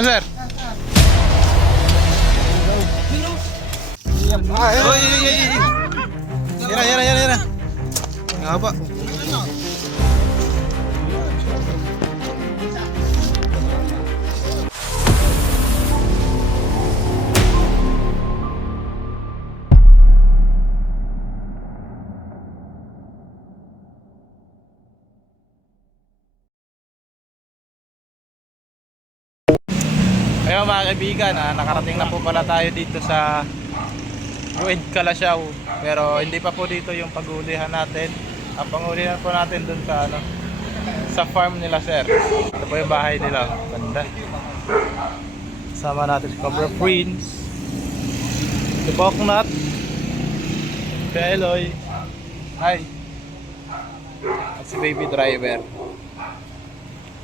Ano, sir? Oy, yan na. Nga ba? Ayun mga kaibigan, nakarating na po pala tayo dito sa Buid, Calasiao. Pero hindi pa po dito yung paghulihan natin. Ang panghulihan po natin dun sa sa farm nila, sir. Ito po yung bahay nila. Ganda. Sama natin si Cobra Prince, si Boknat, si Eloy, hi, at si Baby Driver.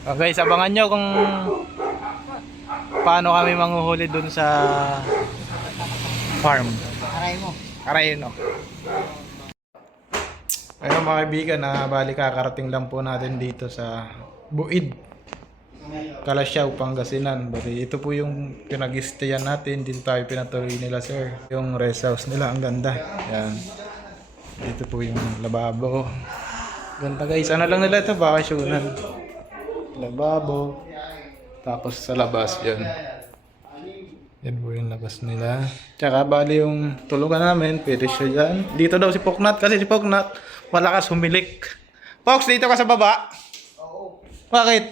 Okay, abangan nyo kung paano kami manghuhuli dun sa farm. Aray mo. Ayun mga kaibigan, bali kakarating lang po natin dito sa Buid, Calasiao, Pangasinan. Bali ito po yung pinag-stayan natin. Dito tayo pinatuloy nila, sir. Yung rest house nila, ang ganda. Yan. Dito po yung lababo. Ganda guys. Ano lang nila ito? Bakasyonan. Lababo. Tapos sa labas yun. Yan po yung labas nila. Tsaka bali yung tulugan namin, pwede siya dyan. Dito daw si Poknat kasi si Poknat malakas humilik. Pox, dito ka sa baba? Oo. Bakit?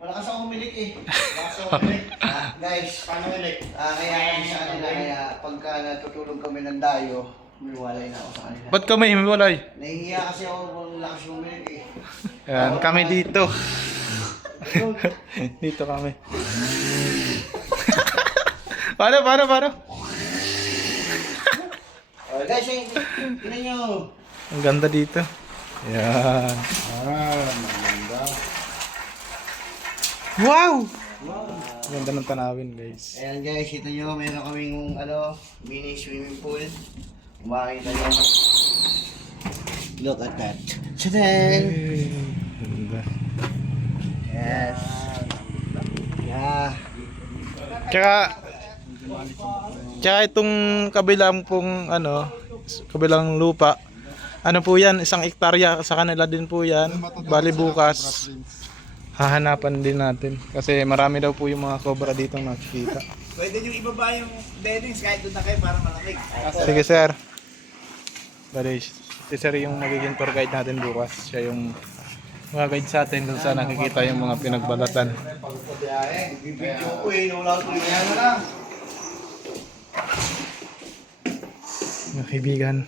Malakas ako humilik eh. Malakas ako humilik. Guys, paano humilik? Kaya kami sa kanila, kaya pagka natutulog kami ng dayo, umiwalay na ako sa kanila. Ba't kami himiwalay? Nahihiya kasi ako kung lakas humilik eh. Yan, kami dito. Dito kami. Paano? Oh, guys, tingnan nyo. Ang ganda dito. Yan. Maganda. Wow! Ang ganda ng tanawin, guys. Ayan guys, ito nyo, meron kaming mini swimming pool. Kumakita nyo. Look at that. Tadaan! Ganda. Yes. Yeah. Tsaka itong kabilang pong kabilang lupa. Ano po yan? 1 hektarya sa kanila din po yan. Bali bukas hahanapan din natin. Kasi marami daw po yung mga cobra dito nakikita. Pwede nyo ibaba yung beddings kahit doon na kayo para malamig. Sige sir. Bali si sir yung magiging tour guide natin bukas. Siya yung mag-guide sa atin kung saan nakikita yung mga pinagbalatan. Bibidyo ko eh, wala ko yan na lang. Mga kaibigan,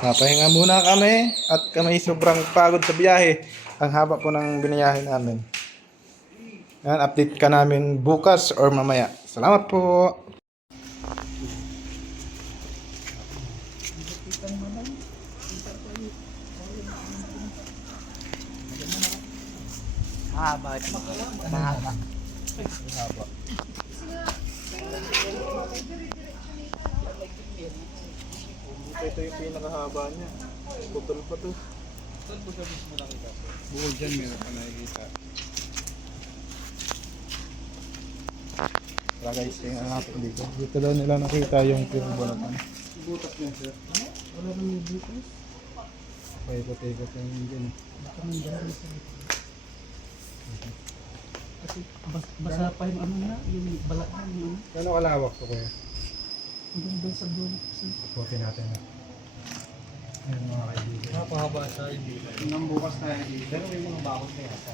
papahinga muna kami at kami sobrang pagod sa biyahe. Ang haba po ng biniyahe namin. Yan, update ka namin bukas or mamaya. Salamat po. Mahaba. Ito yung pinakahaba niya. Putol pa to. Saan po sa mismo nakita? Bukod dyan meron pa nakikita. Tara guys, tingnan natin dito. Dito daw nila nakita yung pinagbalatan. Butas niya sir. Wala rin yung butas. Paikot-ikot yung dyan. Kasi basa pa yung yung balat yung Kano kalawak to kuya? doon sa dulo. Putin natin na. Ayan mga kaibigan. Napahaba sa hindi. Nang bukas tayo dito. Pero may mga bakot na yata.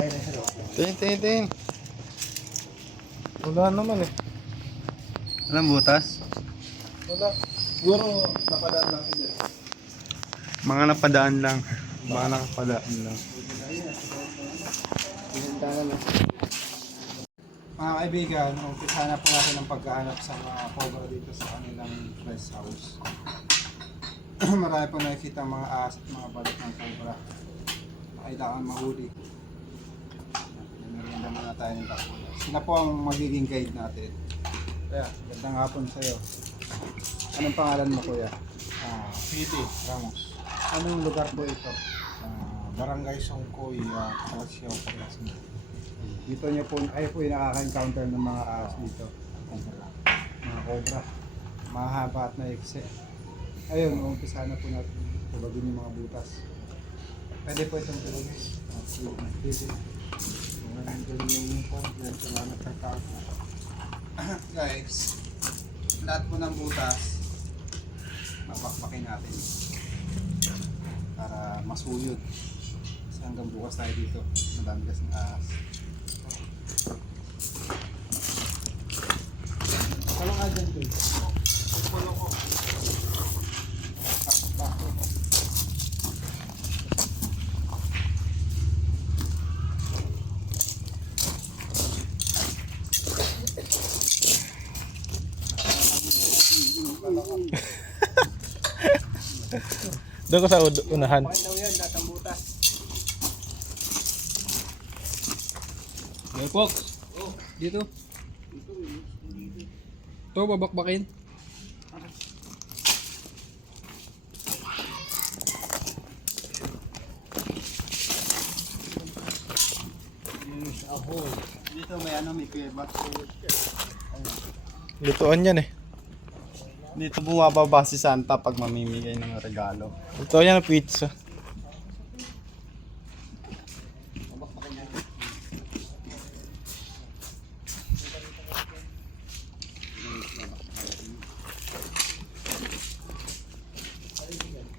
Ay, nasa loob. Tingin. Wala naman eh. Anong butas? Wala. Siguro napadaan lang siya. Mga napadaan lang. Mga kaibigan, umpisa na po natin ang pagkahanap sa mga cobra dito sa kanilang rest house. Marami po nakikita mga ahas at mga balat ng cobra. Kailangan mahuli. Merienda muna tayo ng takbo. Sila po ang magiging guide natin. Kaya, gandang hapon sa'yo. Anong pangalan mo kuya? Piti Ramos. Anong lugar po ito? Barangay Songkoy, Calasiao, Pangasinan. Dito niyo po, ay po yung nakaka-encounter ng mga ahas dito. Mga cobra. Mahaba at naikse. Ayun, umpisa na po natin. Tubagin yung mga butas. Pwede po itong tubagin. Pwede. Nandun yung po. Yan, salamat sa tao. Guys, lahat po ng butas, mapakpakin natin. Para masuyod. Kasi hanggang bukas tayo dito. Madami kasing ahas. Kalong nga dyan, Joy. Kulong ko. Bako. Doon ko sa unahan. Bakit daw yan, lahat ang butas. May Fox. Dito. Ito, babakbakin. Dito may ano, may kuweba. Lutuan yan eh. Dito bumababa si Santa pag mamimigay ng regalo. Lutuan yan ng pizza.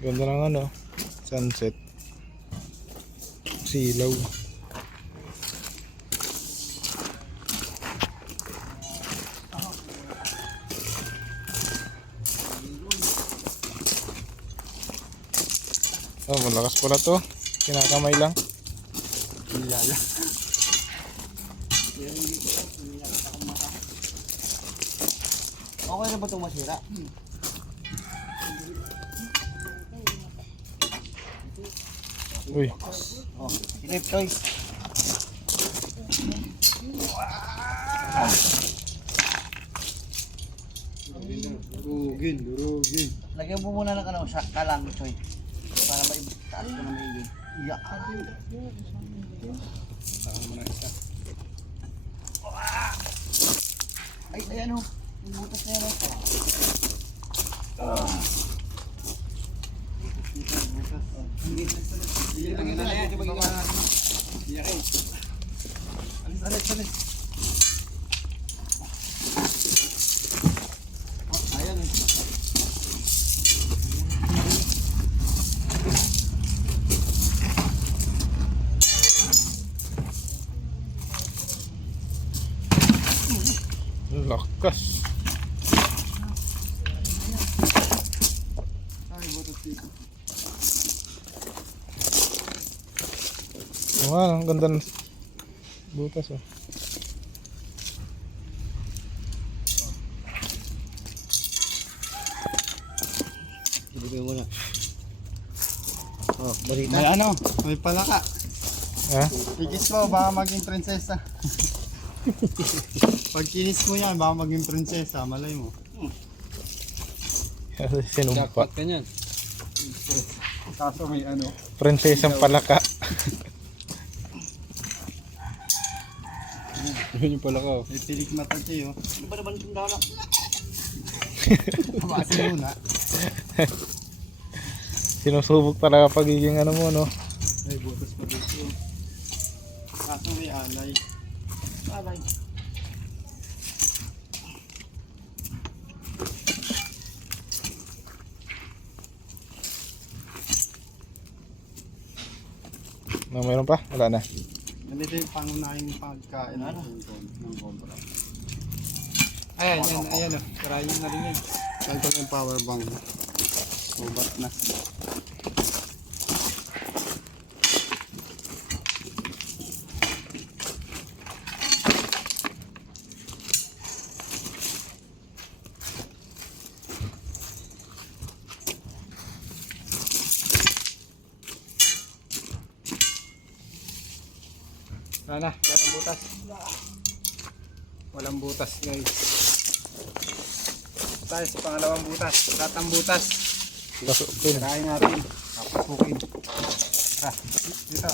Ganda ng ano, sunset. Silaw. Oh, malakas pala to. Kinakamay lang. Niyaya. Okay na ba itong masira? Uy, Oh, silip, Toy. Durugin, durugin. Lagyan mo muna ng ano, sakta lang, Toy. Para maibitaas ko na maigi. Yeah. Saka mo na isa. Ay, ayan o. Yung butas na yan o. Ang ina na yan, baba natin. Iyakin. Alis, alis. Oh, ayan eh. lakas. Ay, butos dito. Wow, ang ganda ng butas oh. Ibigay mo na. Oh, balita. May ano, may palaka. Ha? Ikis mo, baka maging prinsesa. Pag kinis mo yan, baka maging prinsesa, malay mo. Sinumpa. ka niyan. Kaso may ano, Prinsesang palaka. Yun yung pala ka. may pilik mata siya, oh. Ano ba naman itong dala? Kabasi muna. Sinusubok talaga pagiging ano mo, no? Ay, butas pa dito. Kaso may alay. Alay. No, meron pa? Wala na. Ganito yung pangunahing pagkain natin ng cobra. Ayan, ayan o. Karayin na rin yan. Ito yung power bank. Subat na. Wala na, walang butas. Walang butas guys. Tayo sa pangalawang butas. Tatang butas. Pasukin. Karayin natin. Tapos bukin. Tara, dito.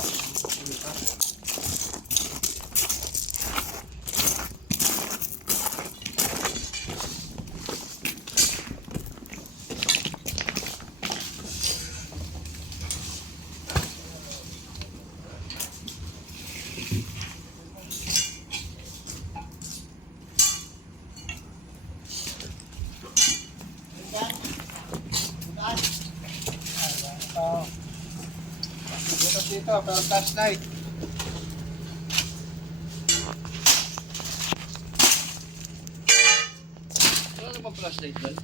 Oo. Butas dito, pero flashlight. Wala naman flashlight doon.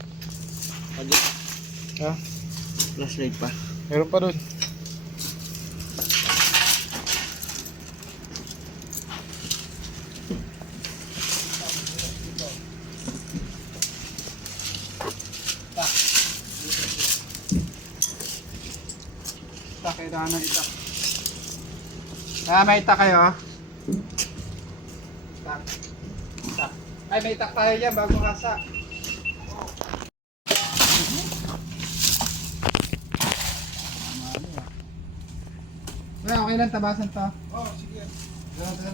Ha? Flashlight pa. Meron pa doon. Itak, kailangan ng itak. Kaya may itak kayo. Itak. Itak. Ay, may itak tayo dyan bago kasa. Wala, okay lang, tabasan to. Oo, sige. Dala.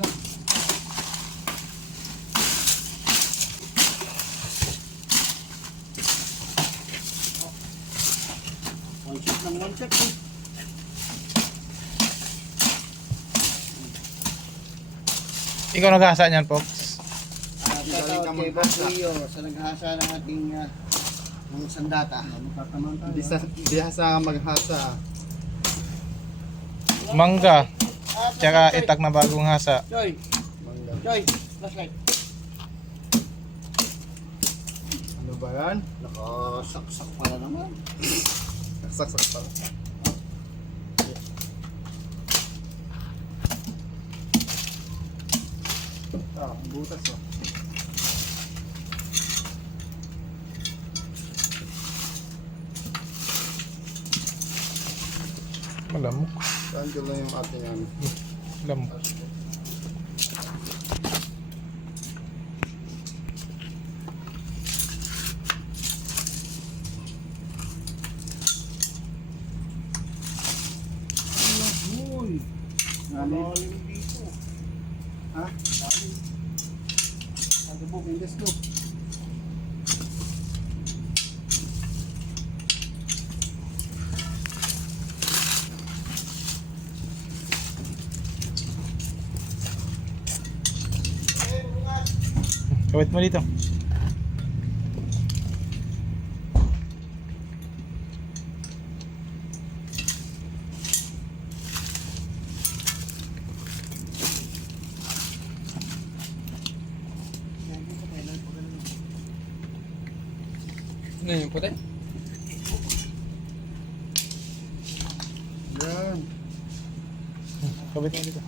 One shot ng one shot eh. Ikaw naghasa niyan, Pops. Shout out kay Bob Rio sa naghasa ng ating mga sandata. Di hasa maghasa. Mangga. Tsaka itak na bagong hasa. Joy! Joy! Flashlight. Ano ba yan? Nakasaksak pala naman. Saksak pala. Butas oh. Malamok. Saan ko lang yung ating ano? Malamok. Uy! Galing. dito. Ha? Ano po, Mendes ko. Kawit mo dito. Ano yung puti? Yan. Kawit mo dito.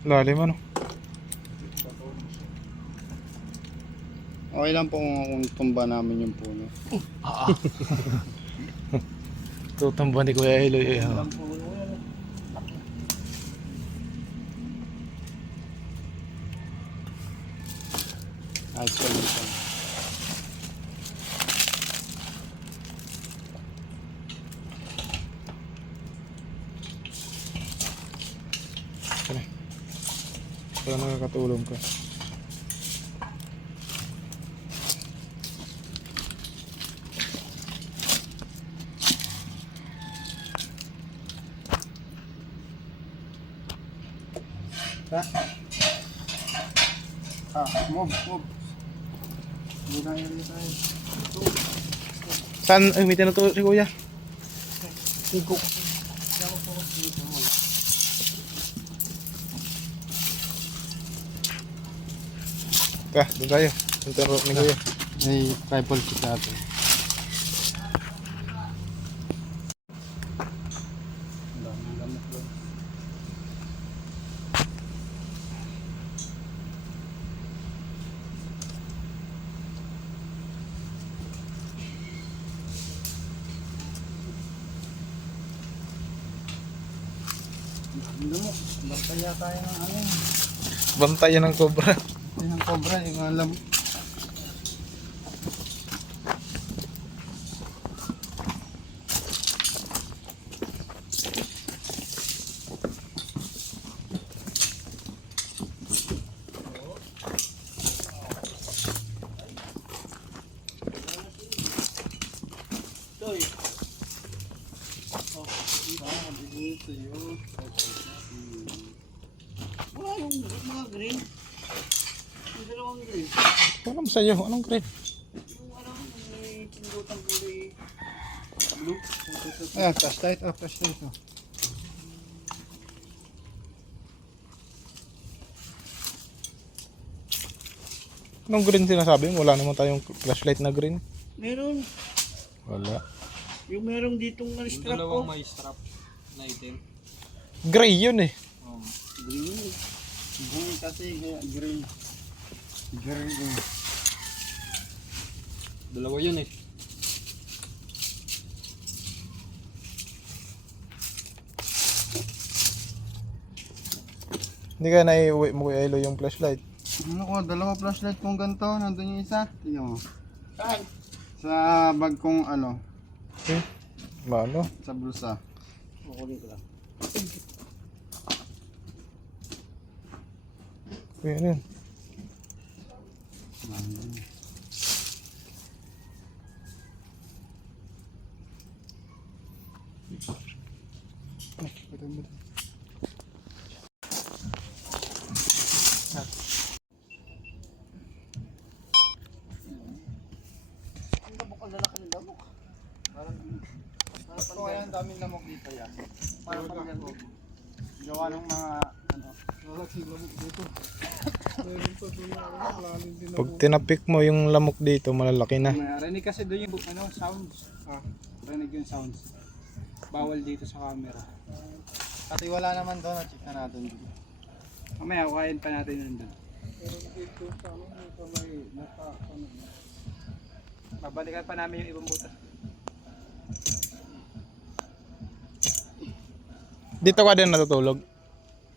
Lalim ano. Okay lang po kung tumba namin yung puno. Tutumba ni Kuya Eloy. Ayos ko lang siya. Kaya nakakatulong ka. Move. Muna yun tayo. Saan umitin na to si Kuya? Ka, doon tayo. Punta ro ni Kuya. May rifle kit natin. Lamok doon. Lamok. Bantaya tayo ng ano. Bantayan ng cobra. Yan ang cobra, yung alam. Toy. Oh, dito yun. Wala yung mga green. Yung dalawang green. Alam sa'yo, anong green? Yung ano, may pindutang kulay blue. Ah, flashlight. Oh, flashlight. Oh. Anong green sinasabi mo? Wala naman tayong flashlight na green. Meron. Wala. Yung merong ditong strap ko. may strap na item. Gray yun eh. Green. Green kasi green. Green. Dalawa yun eh. Hindi ka naiuwi mo kay Elo yung flashlight. Ano ko, dalawa flashlight kong ganito. Nandun yung isa. Tingnan mo. Saan? Sa bag kong ano, Eh, ano? sa bulsa. Kukunin ko lang. Ano yun? Ang dabok ang lalaki ng dabok. Ito kaya ang daming lamok dito yan. Parang pangganti. Gawa ng mga ano. Lalaki lamok dito. Pag tinapik mo yung lamok dito, malalaki na. Rinig kasi doon yung ano, sounds. Rinig yung sounds. Bawal dito sa camera. Kasi wala naman doon, na-check na natin dito. Mamaya, ukayin pa natin nandun. Pero dito sa ano, may nasa ano. Babalikan pa namin yung ibang butas. Dito ka din natutulog.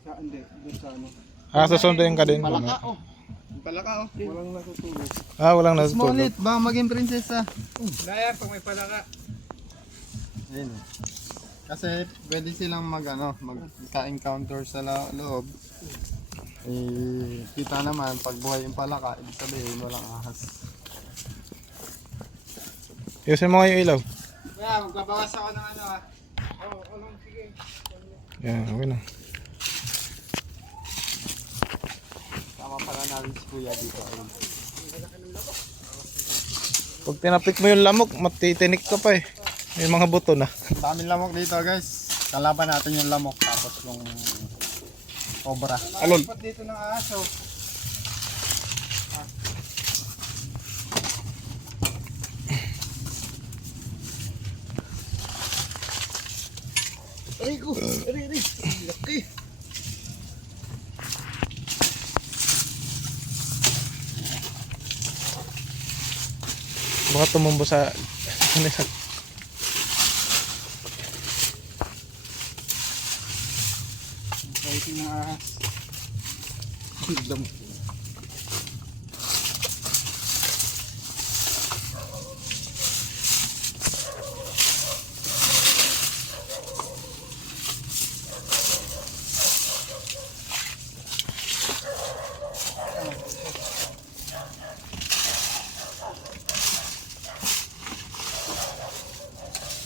Hindi, doon sa ano. Ah, susunduin ka din. Palaka oh. Palaka oh, walang natutulog. Ah, walang natutulog. Smolit, ba maging prinsesa? Daya, pag may palaka. Ayun oh. Kasi pwede silang magka-encounter sa loob. Eh, kita naman, pag buhay yung palaka, ibig sabihin walang ahas. Yusin mo nga yung ilaw. Kaya, magbabawas ako ng ano ah. Oo, sige. Yan, okay na. Tama pala natin si Kuya dito. Ayun. Pag tinapik mo yung lamok, matitinik ka pa eh. May mga buto na. Ang daming lamok dito guys. Kalaban natin yung lamok tapos yung cobra. Alol. Lipat dito ng aso. Aray ko. Aray. Laki. Baka tumumbo sa... Ano yan? Fighting ng ahas. Damo.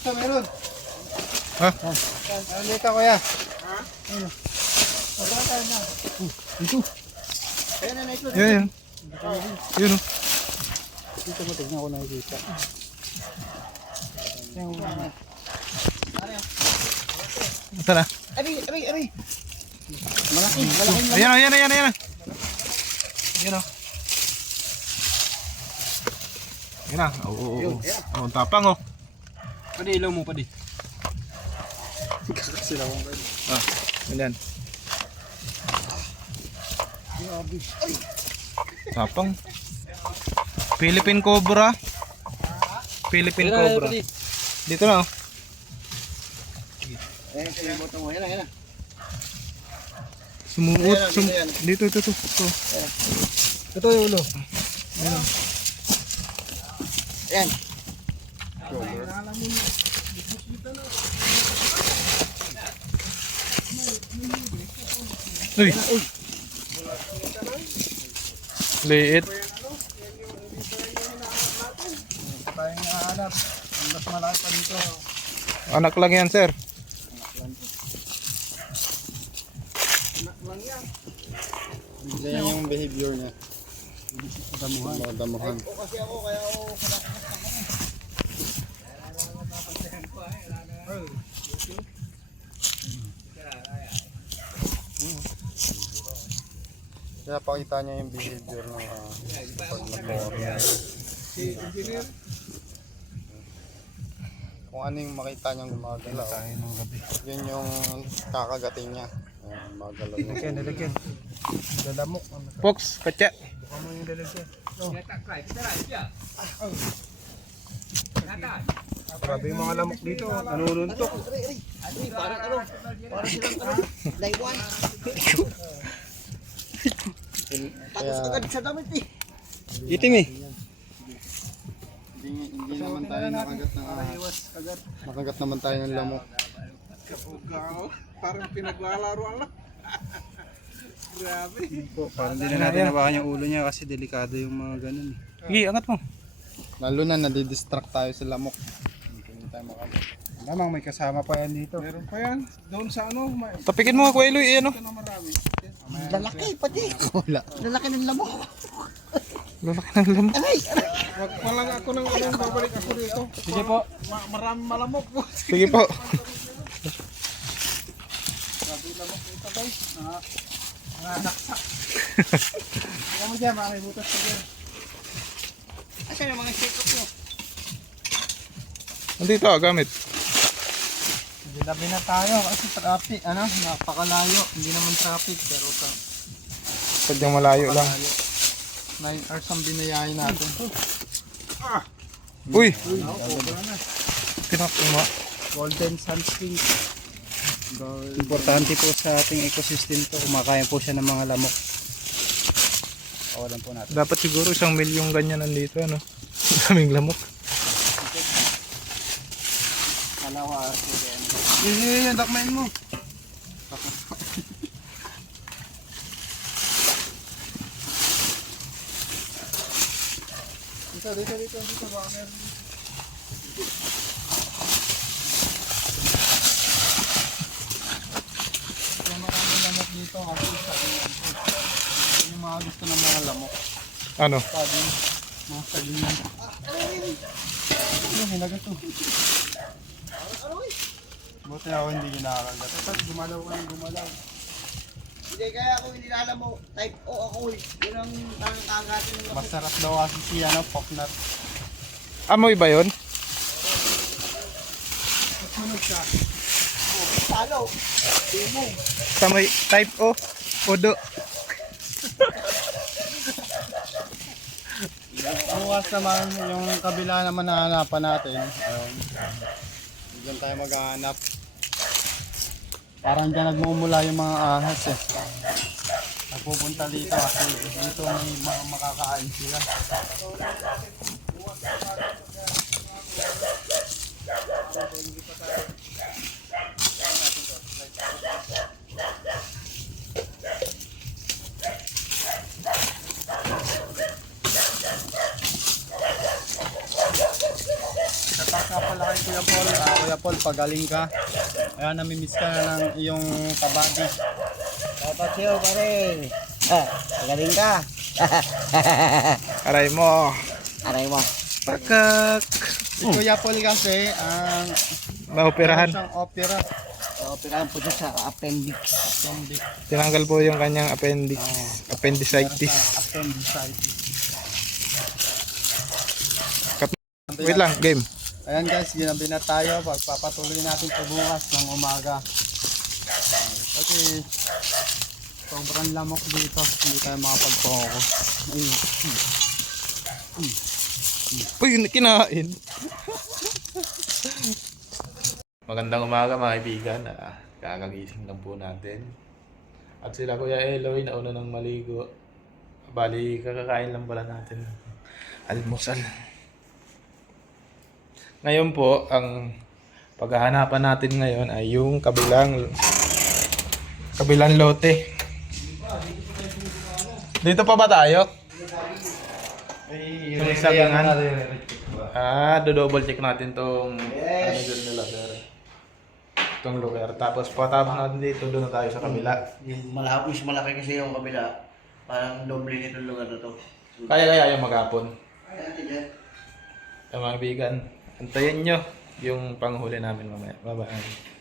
Ito meron. Ha? Ano ka kuya? Ayan na ito. Yan, yan. Yun oh. Dito mo tignan ko nakikita. Ito na. Aray. Malaki. Ayan, ayan, ayan, ayan. Ayan o. Ayan na. Oo. Oo, tapang oh. Pwede ilaw mo, pwede. Ah, ayan. Tapang. Philippine Cobra. Philippine Cobra. Dito na oh. Ayan, yung boto mo. Ayan na. Sumuot. Ayan. Dito. Ito yung ulo. Ayan. Uy. Liit. Tayong nahanap. Ang mas malaki pa Anak lang yan, sir. Ganyan yung behavior niya. Damuhan. Mga damuhan. O kasi ako, kaya ako Kaya pakita niya yung behavior ng pag nag-order. Kung ano yung makita niyang gumagalaw. Yun yung kakagatin niya. Ayan, magalaw niya. Nilagyan. Dadamok. Fox, katya. Buka mo yung lalagyan. Grabe yung mga lamok dito. Nanununtok. parang ano, parang silang ano, Daiwan. Tapos agad sa damit eh. Itim eh. Hindi naman tayo nakagat ng ahas. Nakagat naman tayo ng lamok. Parang pinaglalaroan lang. Grabe. Parang hindi na natin nabakan yung ulo niya kasi delikado yung mga ganun eh. Sige, angat mo. Lalo na nadidistract tayo sa lamok. Hindi tayo makabot. Lamang may kasama pa yan dito. Meron pa yan. Doon sa ano. Tapikin mo nga, Kuya Eloy. Ano? Marami. Lalaki pati. Wala. Lalaki ng lamok. Lalaki ng lamok. Aray, aray. Wag pa lang ako ng ano. Babalik ako dito. Sige po. Marami malamok po. Sige po. Grabe lamok dito guys. Mga naksak. Kaya mo dyan. Makibutas ka dyan. Asan yung mga shake-up nyo? Nandito, gamit. Ginabi na tayo kasi traffic. Ano? Napakalayo. Hindi naman traffic pero Sadyang malayo lang. 9 hours ang binayahin natin. Uy! Pinakuma. Golden sunscreen. Importante po sa ating ecosystem to. Kumakain po siya ng mga lamok. Kawalan po natin. Dapat siguro 1 milyong ganyan nandito, ano? Daming lamok. Kalawa. Yung dakmain mo. Dito. Baka meron. Yung maraming lamok dito kasi yun yung mga gusto ng mga lamok. Ano? Saging. Mga saging yan. Ano, hinagat to. Buti ako hindi ginakagat. Tapos gumalaw. Hindi, kaya ako hindi alam mo. Type O ako eh. Yun ang kagatin ng lamok. Masarap daw kasi siya no, popnut. Amoy ba yun? Talo. Demo. Amoy type O. Odo. Bukas naman yung kabila naman na hanapan natin. Diyan tayo maghahanap. Parang dyan nagmumula yung mga ahas eh. Nagpupunta dito kasi dito may mga makakain sila. Kapag pala kay Kuya Paul, Kuya Paul, pagaling ka. Kaya namimiss ka na ng iyong kabady. Dapat siyo pare. Magaling ka. Aray mo. Aray mo. Pakak. Si Kuya Paul kasi, Naoperahan. siyang opera. Operahan po siya sa appendix. Tinanggal po yung kanyang appendix. Appendicitis. Appendicitis. Wait lang, game. Ayan guys, ginabi na tayo. Pagpapatuloy natin ito bukas ng umaga. Kasi sobrang lamok dito. Hindi tayo makapag-focus. Ayun. Uy, kinain. Magandang umaga mga kaibigan. Kakagising lang po natin. At sila Kuya Eloy nauna ng maligo. Bali, kakakain lang pala natin. Almusal. Ngayon po, ang paghahanapan natin ngayon ay yung kabilang lote. Dito pa ba tayo? Yung sagangan. Do-double check natin tong Yes. ano dun nila, sir. Itong lugar. Tapos pagkatapos natin dito, doon na tayo sa kabila. Yung mas malaki kasi yung kabila. Parang doble nitong lugar na to. Kaya yung maghapon. Ayan natin yan. Yung mga kaibigan, antayin nyo yung panghuli namin mamaya. Bye-bye.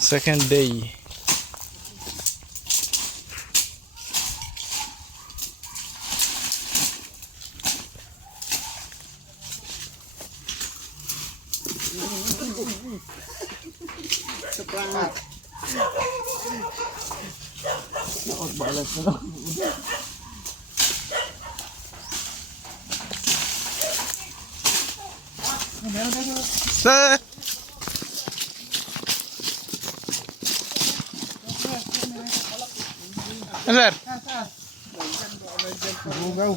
Second day. Sir! Sir! Bugaw.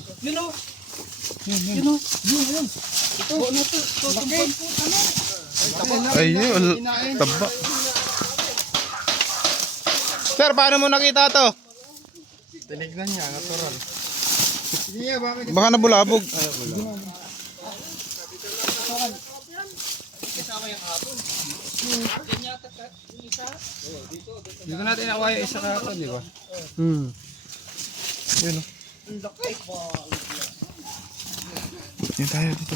Ayun, taba. Sir, paano mo nakita to? Tinignan niya, natural. Sige nga, bakit? Baka nabulabog. Dito natin nakuha yung isa kahapon, di ba? Yun o. Yun tayo dito.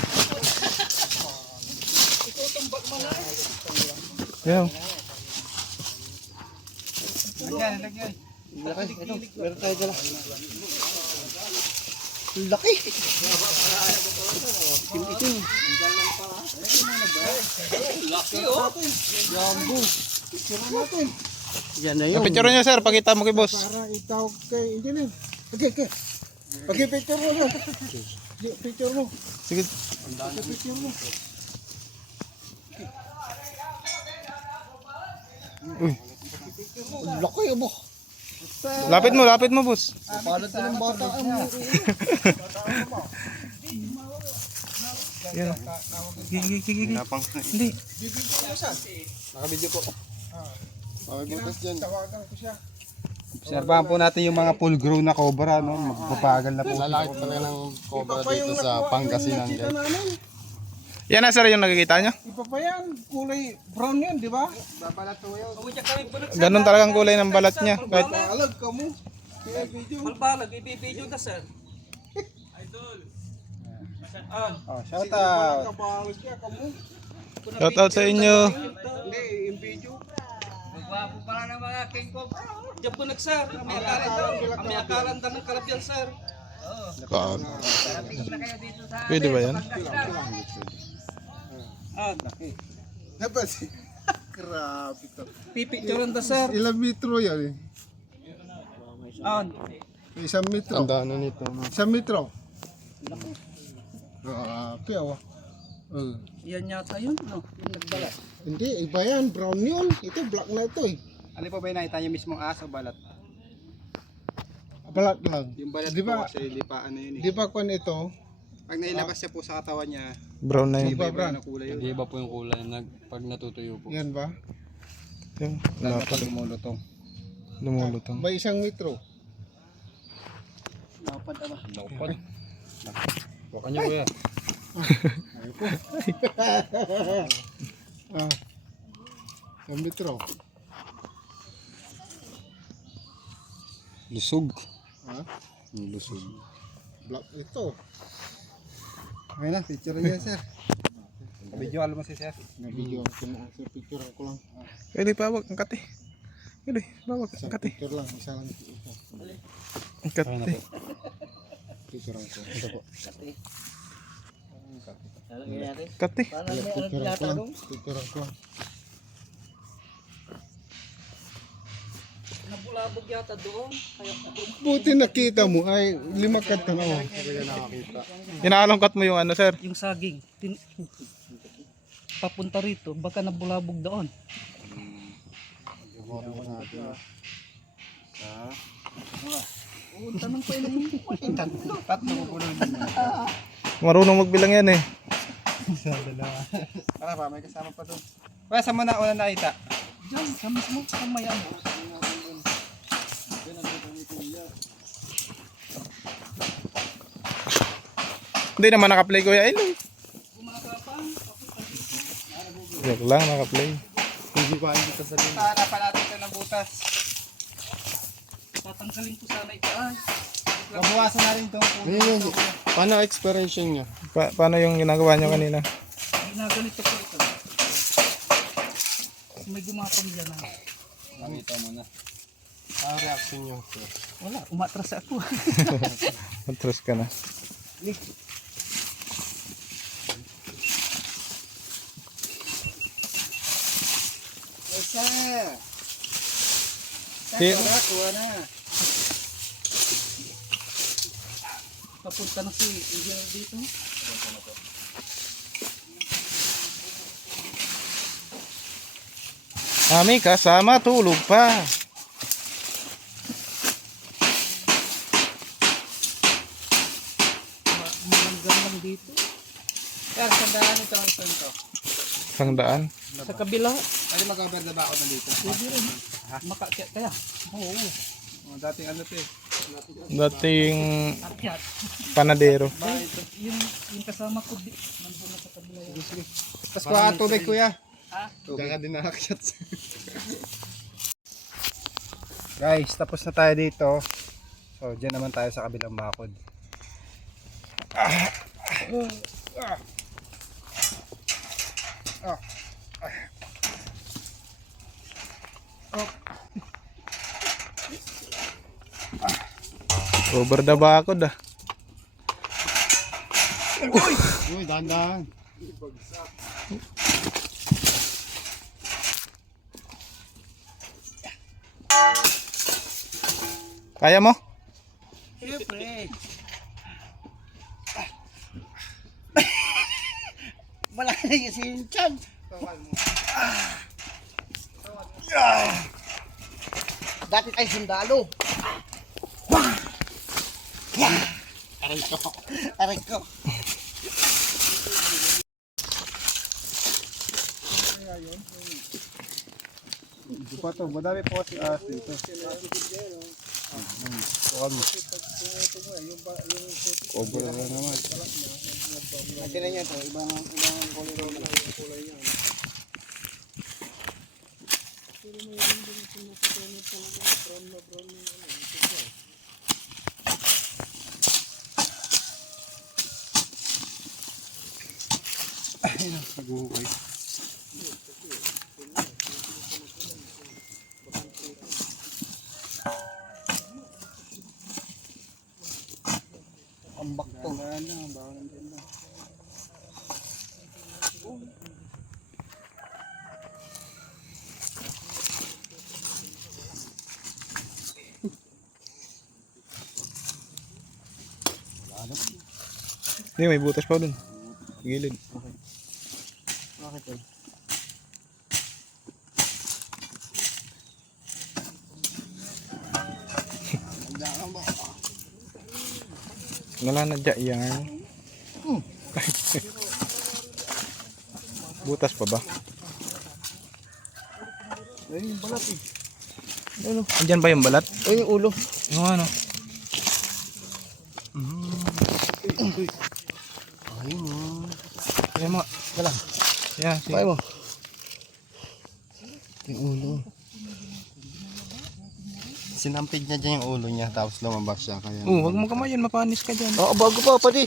Yan. Lagyan. Laki. Ito, meron tayo dala. Laki. Itim. Laki oh. Jambo. Picture natin. Yan na yun. Picture niyo sir, pakita mo kay boss. Para itawag kay engineer. Okay. Pag-picture mo na. Picture mo. Sige. Picture mo. Uy. Laki mo. Lapit mo boss. Paano ito ng bata ang Yan. Gigi. Hindi. Nakabidyo po. Makibutas dyan. Tawagan ko siya. Obserbahan po natin yung mga full grown na cobra, no? Magpapagal na po. Lalaki talaga ng cobra dito sa Pangasinan. Yan na sir yung nakikita niyo? Iba pa yan. Kulay brown yan, di ba? Babalat ko yun. Ganun talagang kulay ng balat niya. Kahit Alag ka mo. Kaya video. Malbalag, ibibidyo na sir. Oh, shout out. kapalag siya ka mo. shout out sa inyo. Hindi, yung video. Magwapo pala ng mga king ko. Diyan po nagsar. May akalan daw ng kalabyan sir. God. Pwede ba yan? Dapat. Grabe to. Pipicturean da sir. Ilang metro yan eh? Isang metro. Tandaan na nito. Isang metro. Grabe oh. Yan yata yun. No? Yung nagbala. Hindi, iba yan. Brown yun. Ito, black na ito eh. Ano pa ba yung nakita niyo mismong aso balat? Black lang. Yung balat Di ba? po kasi di pa ano yun eh. Di ba kung ito? Pag nailabas siya po sa katawan niya, Brown na yun. Iba iba brown. na kulay yun. Iba po yung kulay pag natutuyo po. Yan ba? Yung wala pa. lumulutong. Lumulutong. May isang metro. Dapat ba? Dapat. Baka niyo kuya. Isang metro. Lusog. Ha? Lusog. Black ito. Ayun na, picture niya sir. Video alam mo si Sir. Na-video ako na sir, picture ko lang. Pwede pa wag ang kate. Pwede, bawag ang Isang kate. picture lang, isa lang ito. Ang kate. Picture lang sir. Ito po. Kate. Parang may ano Picture lang. tinatanong. Picture lang. Nabulabog yata doon. Kaya Buti nakita mo ay limakad ka na. Inaalongkat mo yung ano sir. yung saging. Papunta rito. Baka nabulabog doon. Tanong ko yun. Tatlo po puno din. Marunong magbilang yan eh. Para pa, may kasama pa doon. Kaya saan mo na una nakita? Diyan, sa mismo. Sa may ano. Hindi naman naka-play Kuya Eloy. Joke lang, naka-play. Hindi pa hindi ka sabihin. Harapan natin ito ng butas. Tatanggalin ko sana ito ay. Mabawasan na rin itong paano experience niya? Paano yung ginagawa nyo kanina? Ginaganito ko ito. May gumapang dyan na. Nakita mo na. Ang reaction niyo. Wala, umatras ako. Matras ka na. Isa! Si- Kuha na. Papunta na si engineer dito. Kami kasama tulog pa. Malanggan lang dito. Kaya sandaan ito ang ito. Isang daan. Sa kabila. Pwede mag-cover na ba ako nandito? Pwede rin. Makakit kaya. Oo. Oh, dating ano to eh. Dating Akyat. panadero. Yung kasama ko nandun na sa kabila yan. Tapos kuha ka tubig kuya. Ha? Diyan ka din nakakashot. Guys, tapos na tayo dito. So, dyan naman tayo sa kabilang bakod. Over the bakod ah. Uy, dahan-dahan. Kaya mo? Siyempre. Wala na yung sinchan. Dati tayo sundalo. Aray ko. Hindi pa to, madami po kasi ahas dito. Cover na naman. Tignan niyo ito. Ibang kulay niya. Nag-uukay. Ambak to. Dahan-dahan lang, baka nandiyan lang. Hindi, may butas pa dun. Gilid. Bakit eh? Nalanadya yan. Butas pa ba? Ayun yung balat eh. Andyan ba yung balat? Ayun yung ulo. Yung ano? Ayun mo. Kaya mo. Wala. Yeah, sige. Kaya mo. Yung ulo. Sinampid niya dyan yung ulo niya tapos lumabas siya kaya. Wag mo kamayan, mapanis ka dyan. Oo, bago pa pati.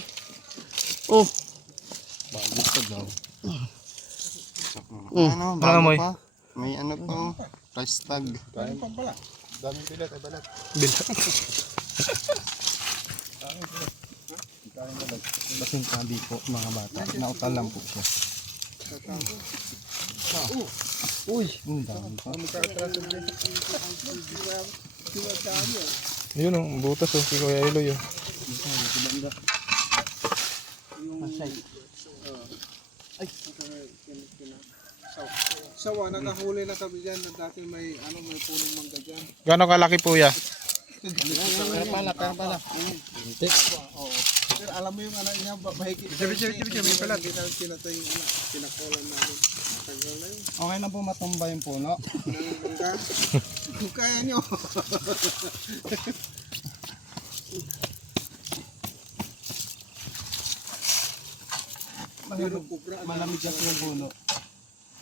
Oh. Bago pa daw. Ano Ano, bago amoy? pa. May ano pa. Price tag. Daming bilat, ay balat. Bilat. Kasing sabi po mga bata. Nautal lang po siya. Uy, ang dami pa. Yun oh, butas oh. Si Kuya Eloy oh. Sawa, nakahuli na kami dyan. Dati may punong mangga dyan. Gano'ng kalaki po ya? Pala. Pero alam mo yung anak niya, bahigit. May pala. Kinatay yung anak. Pinakulan namin. Matagal na yun. Okay na po matumba yung puno. Nang mangga. Kung kaya nyo. Malamig kasi yung puno.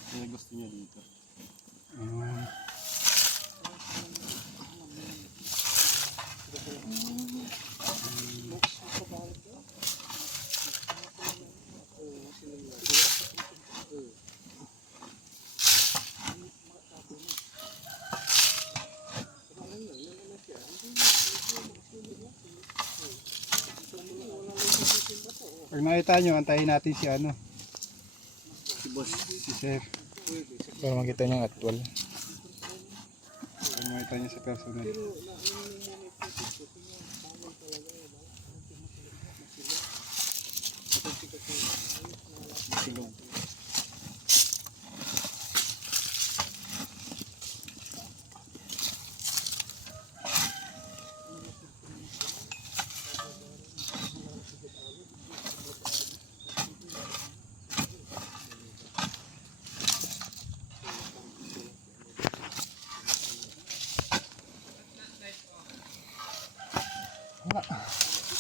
Kaya gusto niya dito. Pag nakita nyo, antayin natin si ano. Si boss. Si sir. Para makita niyo ang actual. Pag nakita nyo sa personal.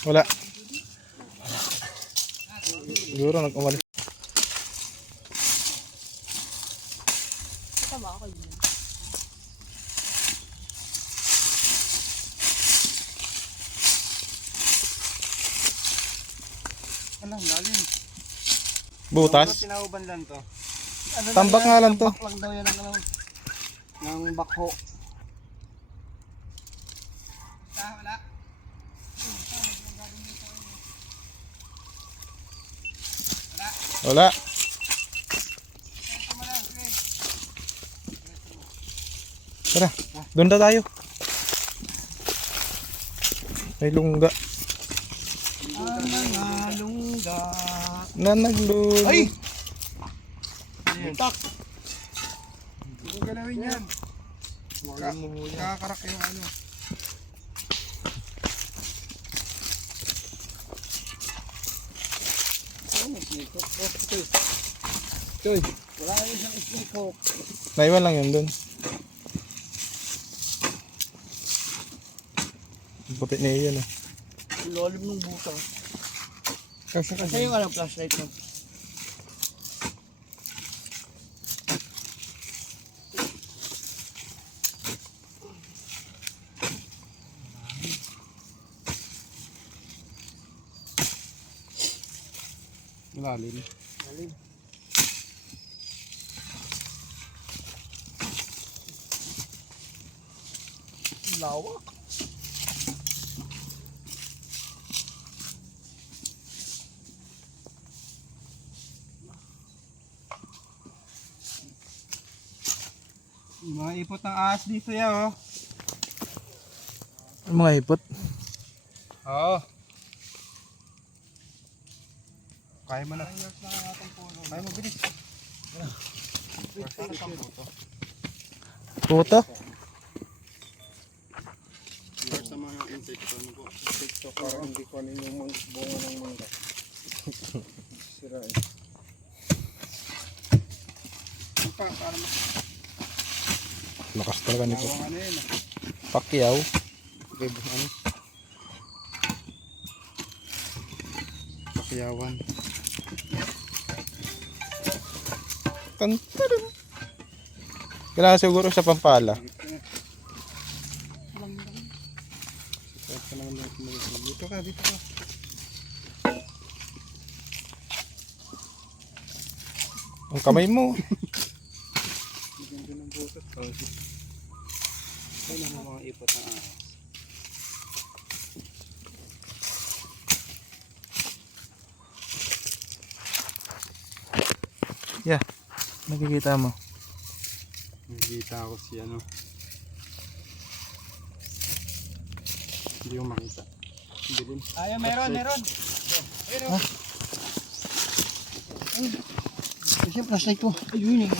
Wala. Siguro nag-umalis. Alam, lalim. Butas. Tinauban lang to. Tambak nga lang to. Tambak lang daw yan ng bakho. Wala. Tara, doon na tayo. May lungga. Lungga. Na naglulu. Ay! Tak! Huwag galawin yan. Kakarak yung ano. Choy, Wala yung isang snake hook. naiwan lang yun doon. Puti na yun eh. Lalim ng buta. Kasi Kasi yung alam flashlight mo. Lalim. Lawak. Yung mga ipot ng ahas dito ya oh. mga ipot. Oo. Kaya mo na. Kaya mo bilis. Puto. Sa mga insekto ano po. Ito parang hindi ko ano yung bunga ng mangga. Sira eh. Para Lakas talaga nito. makawang ano yun. Pakyaw. Ano? Pakiyawan. Tantarin. Kailangan siguro sa Pampala. Dito ka, dito ka. Ang kamay mo. Maganda ng butas. Ano ang mga ipot ng ahas? Yeah. Nakikita mo. Nakikita ako si ano. Hindi ko makita. Bilin. Ayaw, meron. Kasi yung flashlight ko. Ayun eh.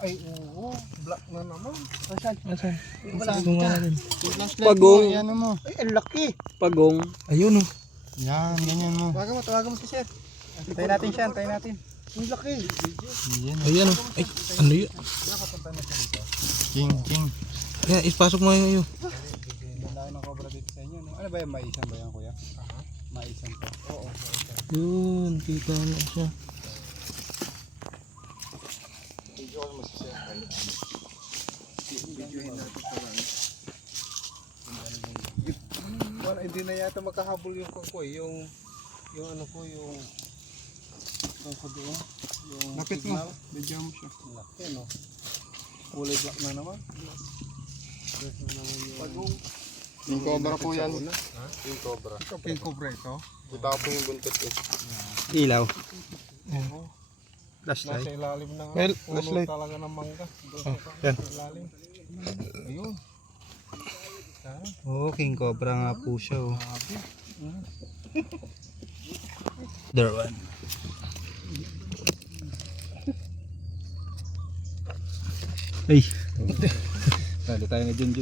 Ay, oo. Black na naman. Asan? Asan? Wala. Pagong. Ano mo? Ay, ang laki. Pagong. Ayun oh. Yan, ganyan mo. Tawagan mo si Sir. Tayo natin siya, tayo natin. Ang laki. Ayan oh. Ay, ano yun? King. Ayan, ipasok mo yun. Laki ng cobra dito sa inyo. No? Ano ba yan? Maisan ba yan, kuya? Maisan to. Oo. Yun, kita mo siya. Well, hindi na yata makahabol yung kukoy. Yung ano ko, yung ko doon. Yung lapit mo. Medyo mo siya. Laki, no? Kulay black na naman. Black na naman yung... King cobra po yan. Yung cobra. King cobra ito. Kita ko po yung buntot eh. Ilaw. Nasa ilalim ng Well, puno flashlight. talaga ng mangga. Doon yan. sa ilalim. Ayun. Oo, king cobra nga po siya. Oh. There one. Ay. Dali tayo na dyan.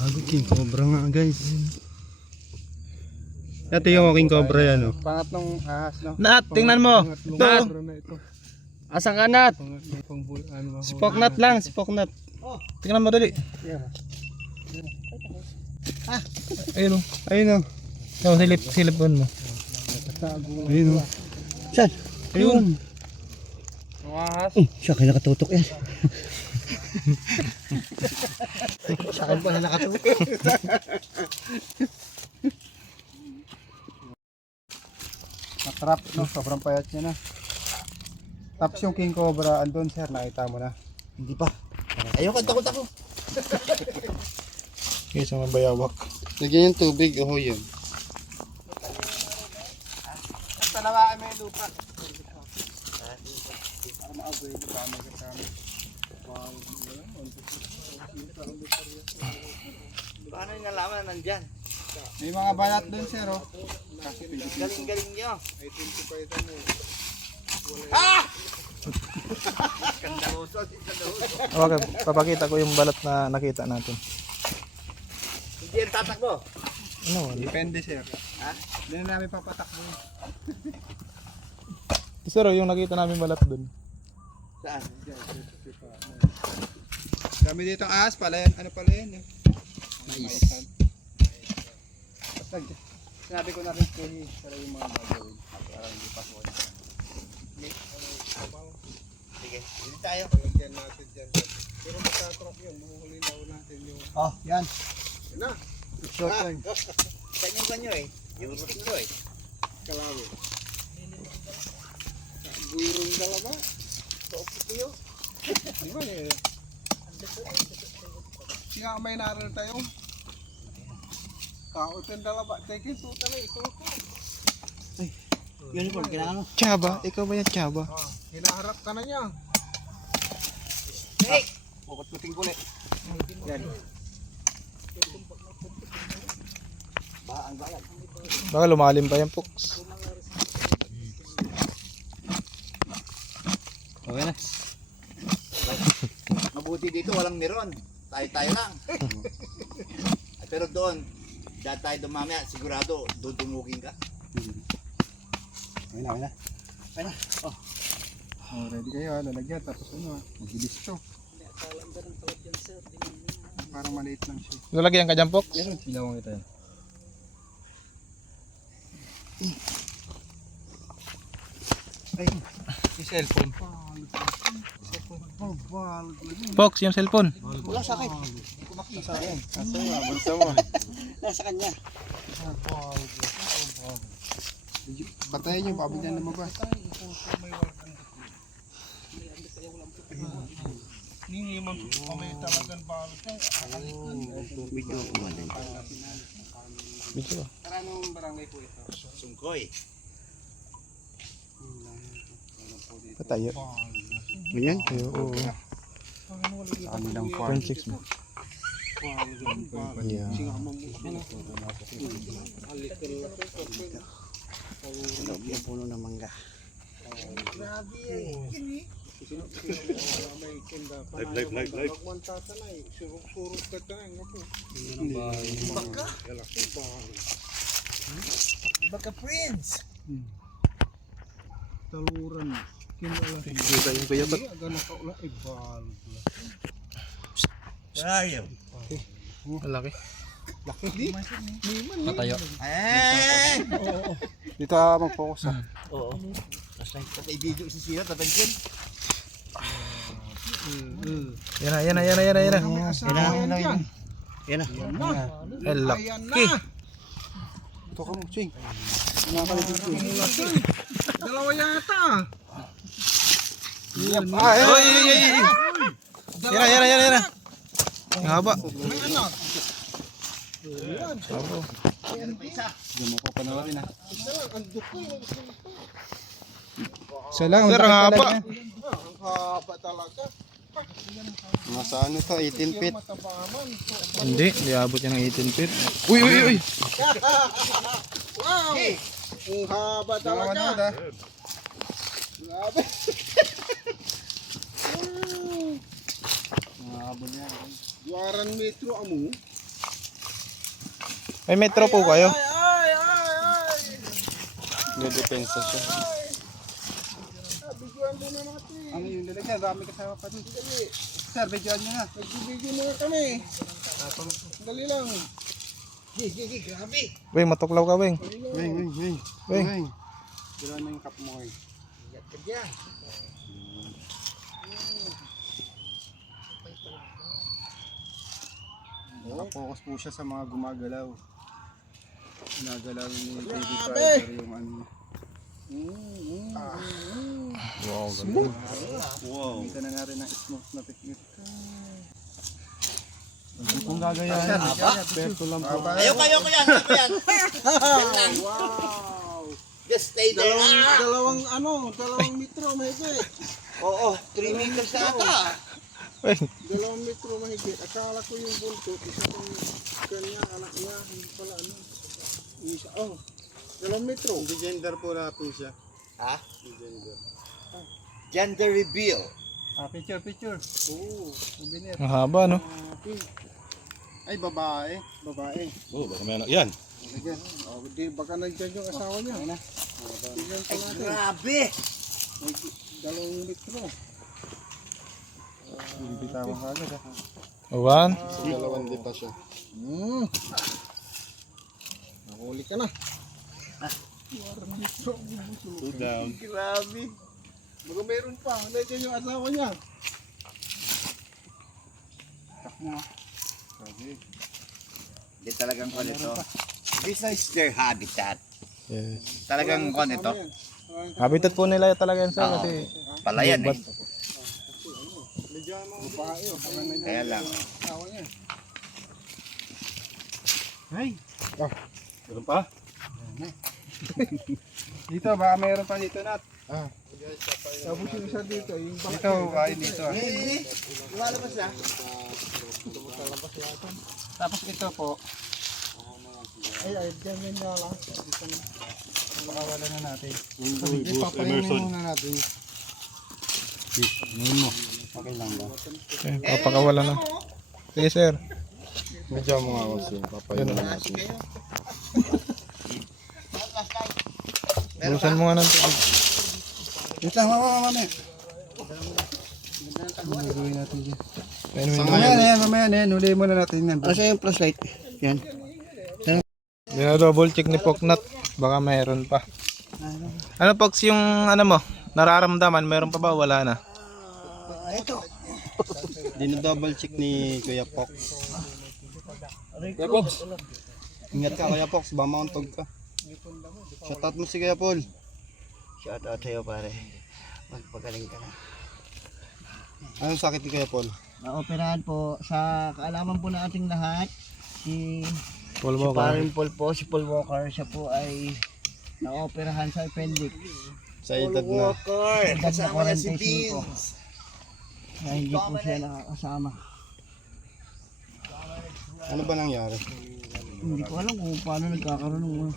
Gago, king cobra nga guys. Ito yung king cobra yan. Oh. Pangatlong ahas, no? Nat, tingnan mo. Pangatlong Ito. cobra na ito. Asang ka nat? Pangatlong panghul, ano mahuli. Spoknut lang, spoknut. Tingnan mo dali. Ayun oh. Ayun oh. Yung silipon mo. Ayun oh. Saan? Ayun. Ahas. Siya kaya nakatutok yan. Sa akin pa na nakatutok. Natrap, no? Sobrang payat niya na. Tapos yung king cobra, andun sir, nakita mo na. Hindi pa. Ayoko, takot ako. Okay, sa mabayawak. Lagyan yung tubig, oh yun. Palawakan mo yung lupa. Para maaboy yung kami kasama. Paano yung nalaman na nandyan? May mga balat dun sir, oh. Galing-galing nyo. Identify ito mo. Okay, papakita ko yung balat na nakita natin. Hindi yan tatakbo. Ano? Depende sir. Ha? Hindi na namin papatakbo. Sir, yung nakita namin balat dun. Saan? Kami dito ang ahas pala yan. Ano pala yan? Mais. Basta sinabi ko na rin kay para yung mga gagawin. Para hindi pa po. Sige, hindi tayo. Lagyan natin dyan. Pero matatrap yun. Mahuhuli na natin yung... Oh, yan. Yun na. Short one. Saan yung kanyo eh? Yung stick ko eh. Kalawi. Buirong dalawa. Topiyo. Di ba eh? Singa may naroon tayo. Kautin dalawa. Tekin tuta na ito. Uniform, kailangan mo. Chaba? Ikaw ba yan, Chaba? Hinaharap ka na niya. Hey! Bukot puting kulit. Yan. Ang balat. Baka lumalim pa yan, Poks. Okay na. Mabuti dito, walang meron. Tayo-tayo lang. Pero doon, dahil tayo dumamaya, sigurado, dudumugin ka. Okay na. Oh, ready kayo ha, lalagyan. Tapos ano ha, magilis ito. Parang maliit lang siya. Lalagyan ka dyan, Poks? Ilawang ito yan. Ay, yung cellphone. Poks, yung cellphone. Wala sa akin. Sa akin. Asa nga, bulsa mo. Nasa kanya. Patayin niyo, pabig na lumabas. Hindi man kami talagang balot. Medyo umalim. Video. Anong barangay po ito? Sungkoy. Patayo. Ganyan? Oo. Sa kanilang farm. 0.6 mo. Yeah. Yung puno ng mangga. Live. Surog ka tayo. Baka Prince. taluran. Kinala. Iba yung kuya ba't? Aga na kaula. Ibal. Malaki. Matayo. Dito ka mag-focus ha. Oo. Tapos i-video si Sira, tatagyan. Yan na. Yan na. Yan na. Ay, laki. Ito ka mo, Ching. Nakakalipin ko. Dalawa yata. Oy. Yan na. Ang haba. Hindi mo pa panoorin ha. Isa lang. Sir, ang haba. Haba talaga. Nasa ano to, 18 feet. Hindi abot yan ng 18 feet. Uy. Wow! Ang haba Dalawa na talaga. ha. Grabe. Nakakabol yan. Duwaran metro amo. May metro po kayo. Ay. May depensa siya. Bigyan mo na natin. Ano yung lalagyan? Dami kasama pa dun. Sir, videoan nyo na. Nagbibigyan mo na kami. Dali lang. Grabe. Weng, matuklaw ka, Weng. Wing. Weng. Dala na yung cup mo kayo. Nakapokus po siya sa mga gumagalaw. Ginagalaw ni Baby Driver yung ano. Wow, Smooth. Wow. Kita na natin ang smooth na technique. Hindi kong gagayahin. Perto lang po. Ayoko yan. Wow. Just stay there. Dalawang metro mahigit. Oo, 3 meters na ata. Weng. 2 metro mahigit. Akala ko yung buntot. Isa kong kanya, anak niya. Hindi pala Isa, 2 metro. Gender po natin siya. Ha? Gender. Gender reveal. Picture. Oo. Souvenir. Ang haba, no? Ay, babae. Oh, baka may anak. Yan. Sige. Di baka nandyan yung asawa niya. Tignan pa Ay, natin. grabe. 2 metro. Hindi bitawan ka agad ha. One. Dalawang di pa siya. Nahuli ka na. Two down. Grabe. Baka meron pa. Nandyan yung asawa niya. Hindi talagang kon ito. This is their habitat. Yes. Talagang kon ito. Habitat po nila talaga yan, sir, Oo. kasi Palayan eh. Babae. Baka nandyan Kaya lang. yung asawa niya. Ay. Meron pa? Dito, baka mayroon pa dito Nat. Tapos yung isa dito. Yung baka. Dito, kain dito ah. Lumalabas na. Tapos ito po, Ay, ganyan na lang. pakawala na natin. Boss Ipapainin Emerson. muna natin. Ngayon mo. Okay lang ba? okay, papakawalan na. Sige, sir. Medyo mo nga kasi. Papayin na natin. Bulusan mo nga ng tubig. Wait lang, mama. Gagawin natin dyan. Mamaya na yan. Huli muna natin yan. Ano yung flashlight? Yan. Double check ni Poknat. Baka mayroon pa. Ano, Pox, yung ano mo? Nararamdaman, mayroon pa ba? Wala na. Ito. Dino-double check ni Kuya Pox. Kuya Pox. Ingat ka Kuya Pox, ba mauntog ka. Shoutout mo si Kuya Paul. Shout out sa'yo pare. Magpagaling ka na. Anong sakit ni Kuya Paul? Naoperahan po sa kaalaman po na ating lahat. Si Paul Si Walker. Parin Paul po, si Paul Walker, siya po ay naoperahan sa appendix. Sa edad na. Edad na 45. Na hindi po siya nakakasama. Ano ba nangyari? Hindi ko alam kung paano nagkakaroon ng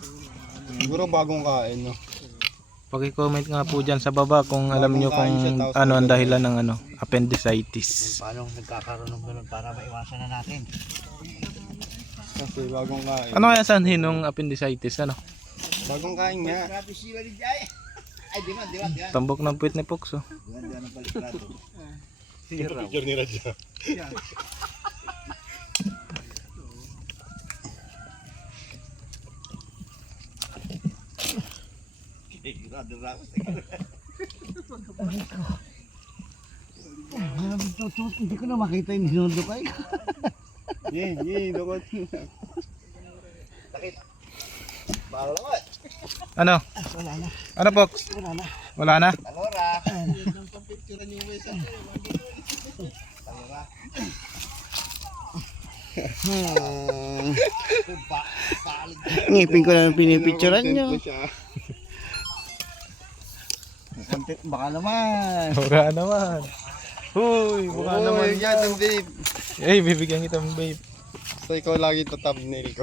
Siguro bagong kain, no? Paki-comment nga po dyan sa baba kung alam nyo kung ano ang dahilan ng appendicitis. paano nagkakaroon ng ganun para maiwasan na natin. Kasi bagong kain. Ano kaya sanhin ng appendicitis? Ano? Bagong kain nga. Grabe sila ni Jay. Ay, di man. Tambok ng puwit ni Pox, oh. Di man ang palikrado. Picture nila dyan. Hindi ko na makita yung hinundo kayo. Dokot. Sakit. Bawal ako. Ano? Wala na. Ano, Pox? Wala na. Wala na? Talora. Ngipin ko na pinipicturean nyo. Baka naman. Baka naman. Huy, baka naman. yan ang babe. Eh, bibigyan kita ng babe. So ikaw lagi ito thumbnail ko.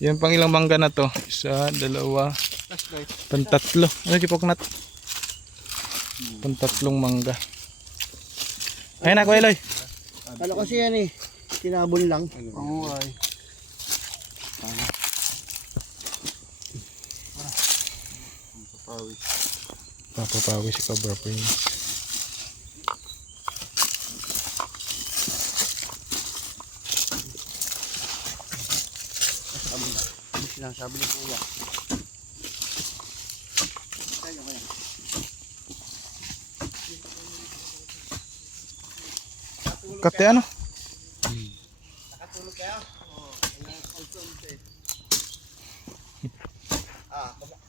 Yan pang ilang mangga na to. Isa, dalawa, pantatlo. Ano kipoknat? Pantatlong mangga. Ayun na, Kuya Eloy. Ano kasi yan eh. Tinabon lang. Oo ay. Papapawis si Cobra Prince. Sinasabi ni Kuya. Kate ano? Nakatulog kayo? Oo.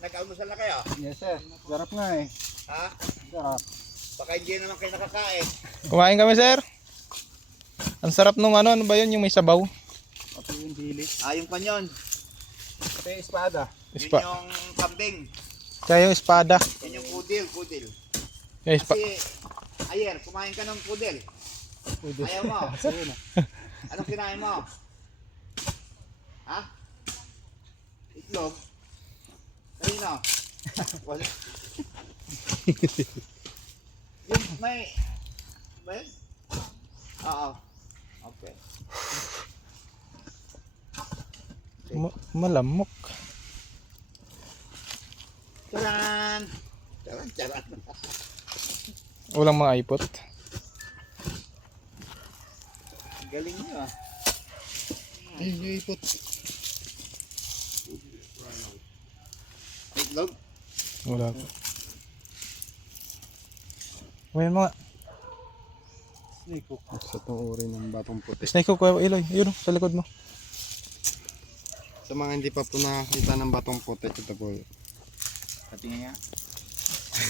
Nag-almusal na kayo? Yes sir, sarap nga eh. Ha? Sarap. Baka hindi naman kayo nakakain. Kumain kami, sir. Ang sarap nung ano ba yun? Yung may sabaw. Pati yung dili. Yung kanyon. Pati yung espada. Yun Ispa. yung kambing. Kaya yung espada. Yan yung pudil. Yung Kasi, ayer, kumain ka ng pudil. Ayaw mo. Anong kinain mo? Ha? Itlog? Kanino? Wala. Yung may... Ba yun? Oo. Okay. Malamok. Charan! Charan. Walang mga ipot. Galing nyo ah. Ay, yung ipot. Itlog? Wala po. May mga Snake hook. Sa itong uri ng batong puti. snake ko, Kuya Eloy. Yun, sa likod mo. Sa mga hindi pa po nakakita ng batong puti, ito po. Patingin nga.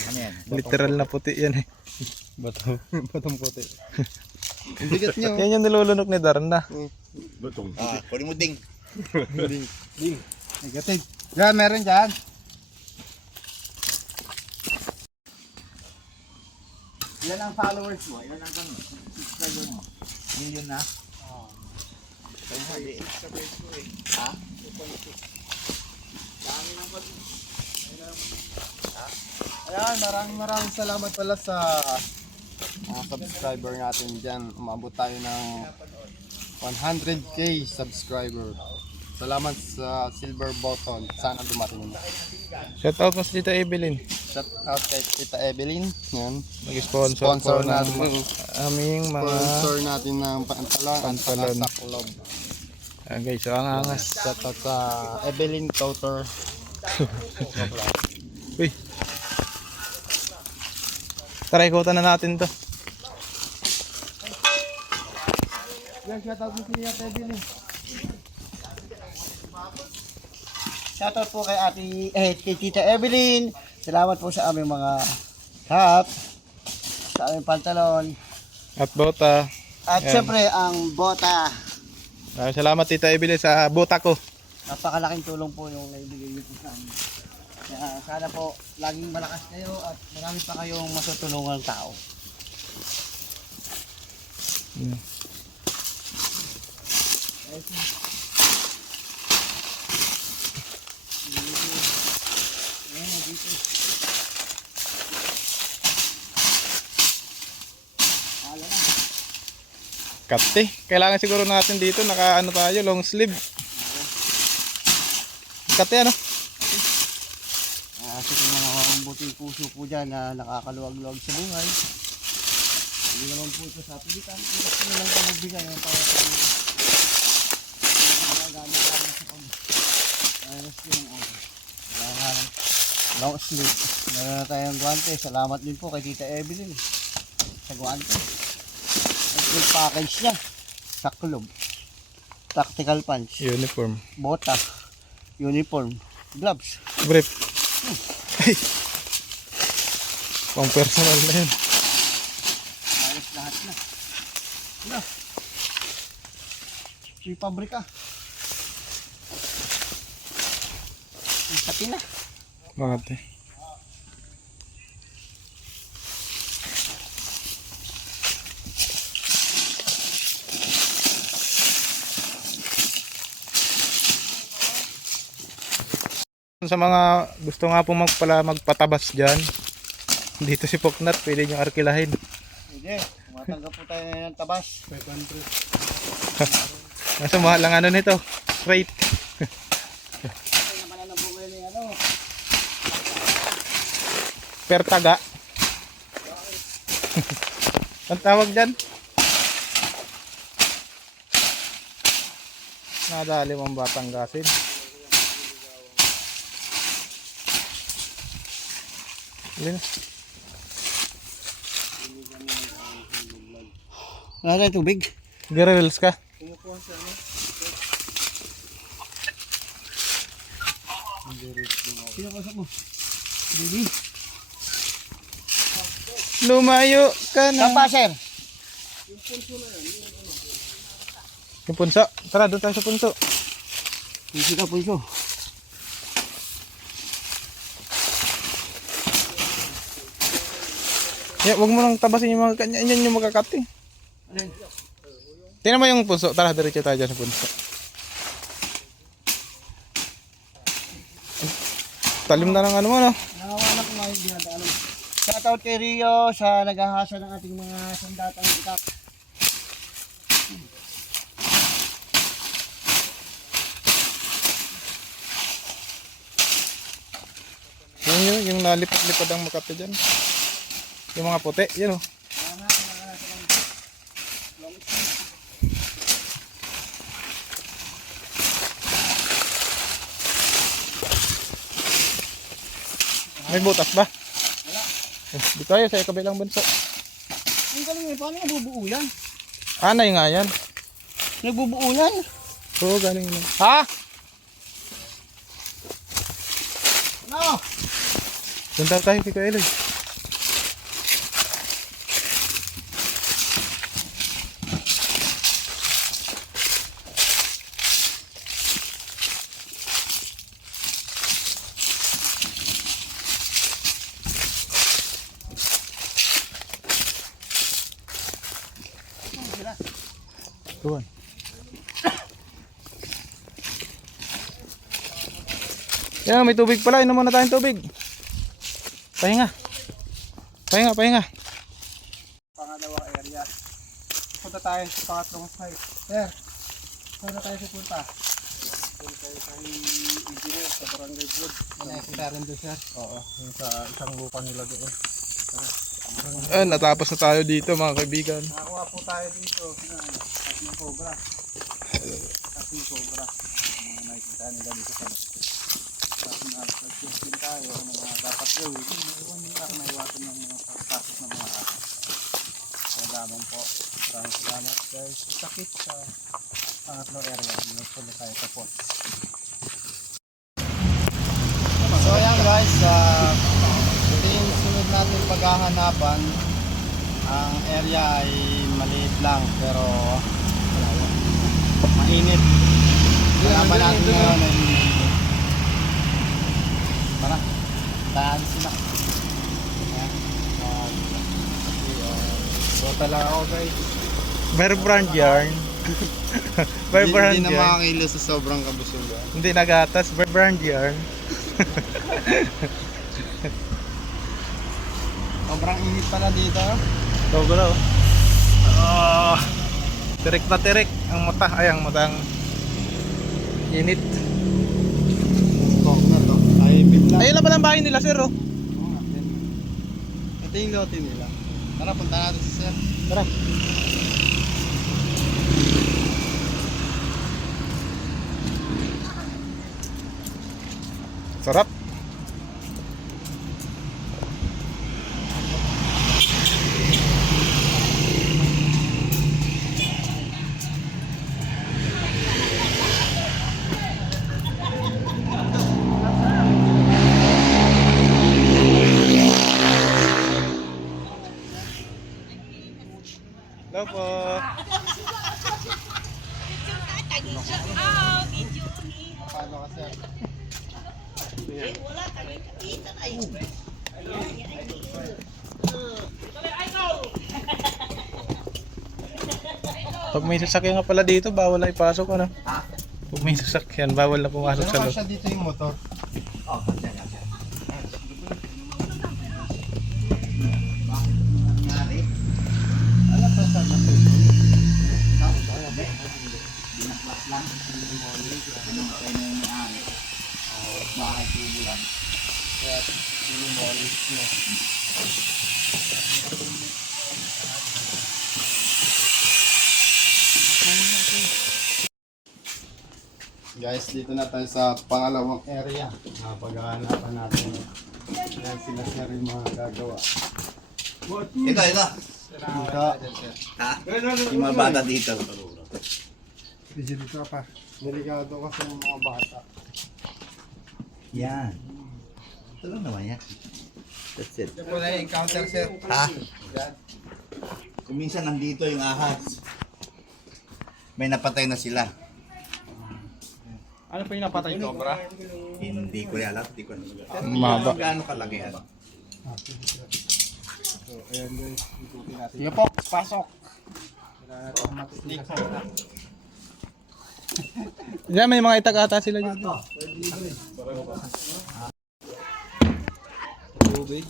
Ano yan? Literal na puti yan eh. Bato. Batong puti. Ang bigat niya. Yan yung nilulunok ni Darna. Kunin mo ding. Negative. Yan, meron dyan. Ilan ang followers mo? Ilan ang subscriber mo? Million na? Oo. Kaya hindi. Ha? Dami ng pag... Ayan, maraming salamat pala sa mga subscriber natin dyan. Umabot tayo ng 100k subscriber. Salamat sa silver button. Sana dumating na. Shout out mo si Tita Evelyn. Shout out kay Tita Evelyn. Yan. Nag-sponsor Sponsor po ng natin. aming mga... Sponsor natin ng pantalon at saka Pantalon. sa club. Ayan guys, so ang angas. Shout out sa Evelyn Toter. Uy. Tara, ikutan na natin to. Yan, shout out mo si Tita Evelyn. Shoutout po kay kay Tita Evelyn. Salamat po sa aming mga hat, sa aming pantalon. At bota. At Ayan. syempre ang bota. Salamat Tita Evelyn sa bota ko. Napakalaking tulong po yung naibigay niyo po sa amin. Kaya sana po laging malakas kayo at marami pa kayong matutulungan tao. Ayan. Kate, kailangan siguro natin dito naka ano tayo, long sleeve. Makati ano? Sa mga buting puso po dyan na nakakaluwag-luwag sa buhay. Hindi naman po ito sa pilitan. Gusto nyo lang ito magbigay ng para sa mga gamit namin sa pag-ayos ko ng oras. Long sleep. Meron na tayong guwante. Salamat din po kay Tita Evelyn sa guwante. Ang package niya. Saklob. Tactical pants. Uniform. Bota. Uniform. Gloves. Brief. Ay. Pang personal na yun. Ayos lahat na. Wala. May pabrika. Ang pati na. Makati. Sa mga gusto nga po magpatabas dyan, dito si Poknat, pwede nyo arkilahin. Hindi. Tumatanggap po tayo ng tabas. 500. Nasa mahal lang ano nito, rate. Ay naman na nabungay ni ano. Per taga. Ang tawag dyan? Nadali mong batang gasin. Alin? Wala tayong tubig. Grills ka? Sino kasap mo? Baby. Lumayo ka na. Sapa, sir. Yung punso. Tara, doon tayo sa punso. Hindi ka punso. Yeah, wag mo nang tabasin yung mga kanya. Yan yung magkakati. Tingnan mo yung punso. Tara, diretso tayo dyan sa punso. Talim na ng ano mo, no? Nakawanak ko nga yung dinadaanan. Shoutout kay Rio sa naghahasa ng ating mga sandatang itak. Yung nalipad-lipad ang Makati dyan. Yung mga puti, yun o. May butas ba? Wala. Dito tayo sa kabilang bunso. Ang galing eh, paano nabubuo yan? Anay nga yan. Nagbubuo yan? Oo, galing na. Ha? No! Punta tayo kay Eloy. Tuwan. Yan, may tubig pala. Inom muna tayong tubig. Pahinga. Pahinga, pahinga. Pangalawang area. Punta tayo sa pangatlong site. Sir, saan na tayo pupunta? Punta tayo sa engineer sa Barangay Wood. Nakikita rin doon, sir. Oo, yung sa isang lupa nila doon. Natapos na tayo dito mga kaibigan. Nakakuha po tayo dito ng tatlong cobra. Tatlong cobra. Mga nakikita nila dito sa loob. Tapos nag-suggest din tayo ng mga dapat gawin. Maiwasan ng mga pagpasok ng mga aso. Kaya lamang po. Maraming salamat guys. Sakit sa pangatlong area. Nagpunta tayo tapos. So ayan guys, ito yung sunod natin paghahanapan. Ang area ay maliit lang pero mainit. Hanapan natin ngayon ay para daan sila. Bota lang ako guys. Bear brand yarn. Bear brand Hindi na yarn. makakilo sa sobrang kabusugan. Hindi nagatas. Bear brand yarn. Sobrang init pala dito. Sobra oh. Oh. Tirik na tirik ang mata. Ay, ang matang init. Ayun na pala ang bahay nila, sir, oh. Ito yung lote nila. Tara, punta natin si sir. Tara. Sarap. Hello po. Paano ka sir? Pag may sasakyan nga pala dito, bawal na ipasok, ano? Pag may sasakyan, bawal na pumasok sa Ano loob. siya dito yung motor? Ano pa sa Guys, dito na tayo sa pangalawang area. Pag-aanapan natin. Yan sila sir yung mga gagawa. Ito. Dito. Yung mga bata dito. Dito ka pa. Delikado kasi ng mga bata. Yan. Ito lang naman yan. That's it. Ito pala yung encounter sir. Ha? Kung minsan nandito yung ahas, may napatay na sila. Ano pa yung napatay cobra? Hindi ko alam. Hindi ko alam. Mahaba. Gaano kalaki yan? So, ayan guys, ikutin natin. Sige po, pasok. Kailangan natin matistikas na. Diyan, may mga itag ata sila dyan. Tubig.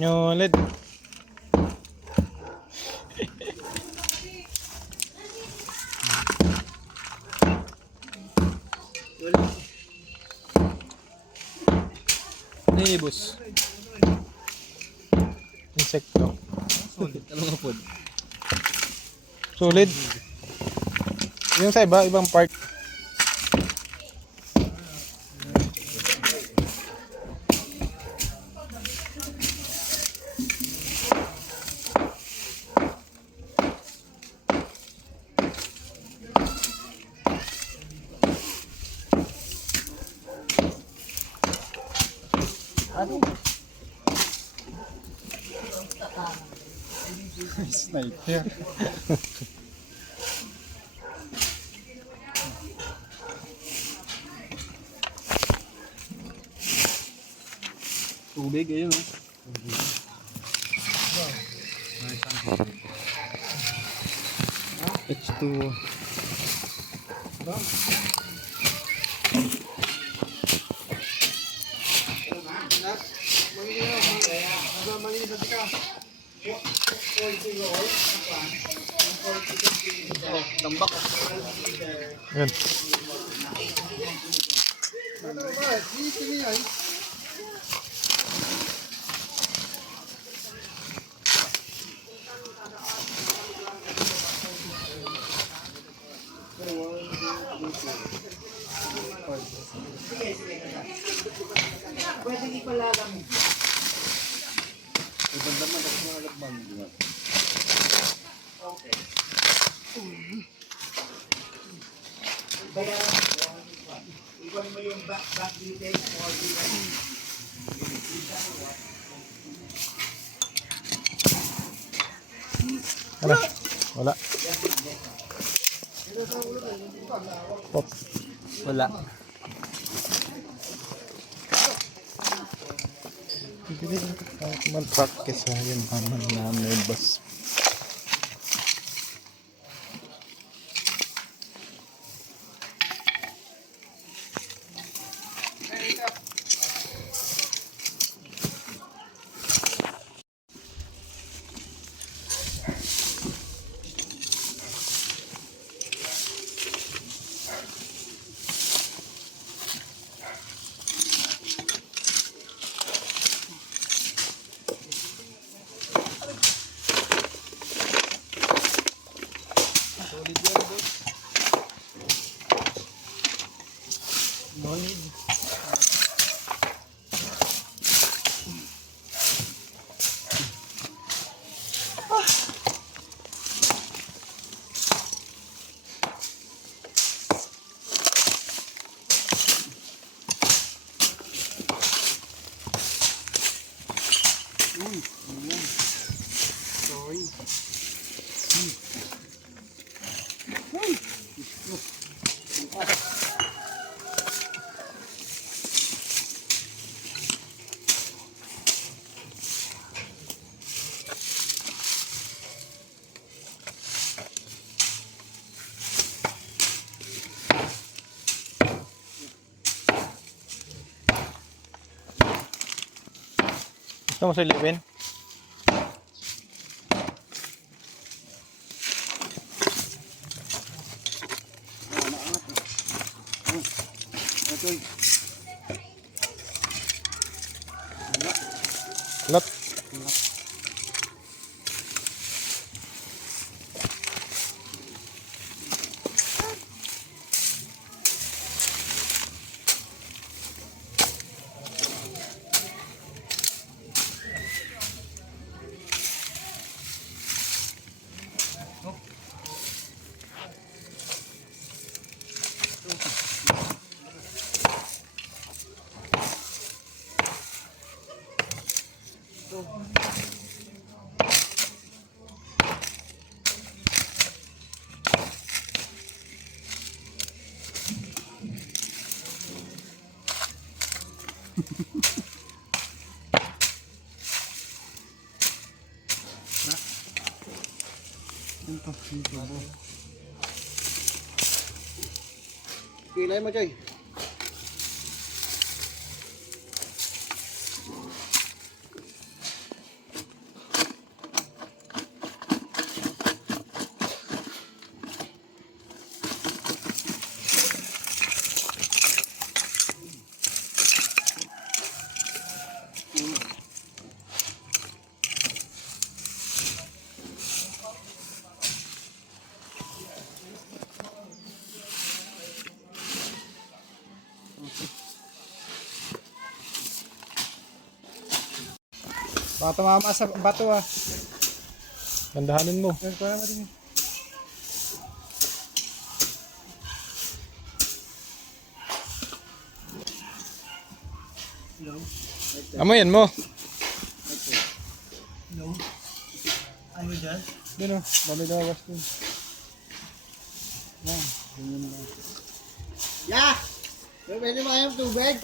Nyolid. Nibus. Insekto. Solid. Yung sa iba, ibang part. Sniper. Tubig, ayun oh. H2. Yan. Wala. Wala. Pop. Wala. Man-practice na yung naman na nervous. Gusto mo silipin? Lot. Kilay mo, Joy. Baka tumama sa bato ah. Gandahanin mo. Yan, kuha mo din. Amoyan mo. Ano dyan? Yun oh, mamilawas dun. Yan, ganyan lang. Ya! Pwede ba kayong tubig?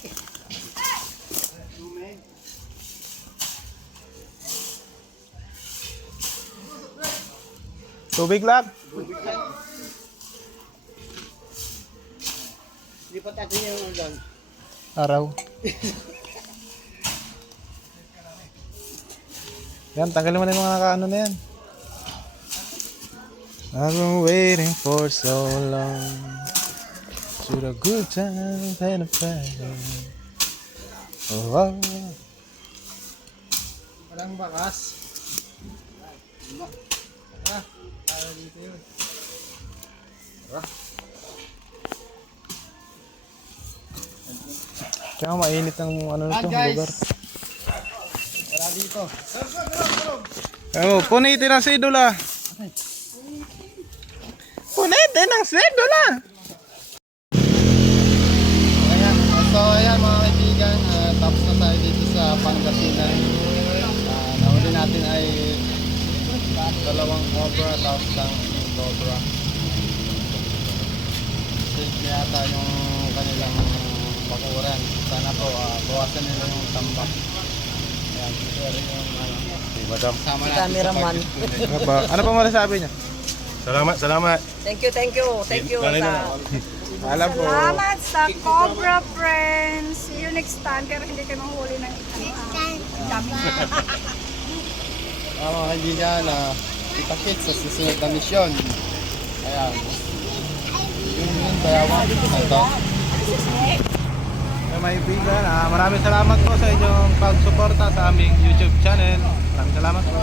Tubig lang. Lipat natin yung ano dyan. Araw. Yan, tanggalin mo na yung mga nakaano na yan. I've been waiting for so long. To the good times and the bad. Oh, oh. Walang bakas. Ah, para dito yun. Kaya mainit ang ano nito, guys. lugar. Wala dito. Oh, punitin ang sidula. natin ang sweldo na. Ayan mga kaibigan, tapos na tayo dito sa Pangasinan. Nahuli natin ay 2 cobra tapos lang cobra. Safe na yata yung kanilang bakuran. Sana po bawasan nila yung tambak. Ayan, pero yung Madam. sama natin sa pag-display. Ano pa masasabi niya? Salamat. Thank you sa... Alam po. Salamat sa Cobra Friends. See you next time. Pero hindi kayo mahuli ng dami. Mga kaibigan, kita-kits sa susunod na misyon. Ayan. Yung bayawan. Ito. Mga kaibigan, maraming salamat po sa inyong pagsuporta sa aming YouTube channel. Maraming salamat po.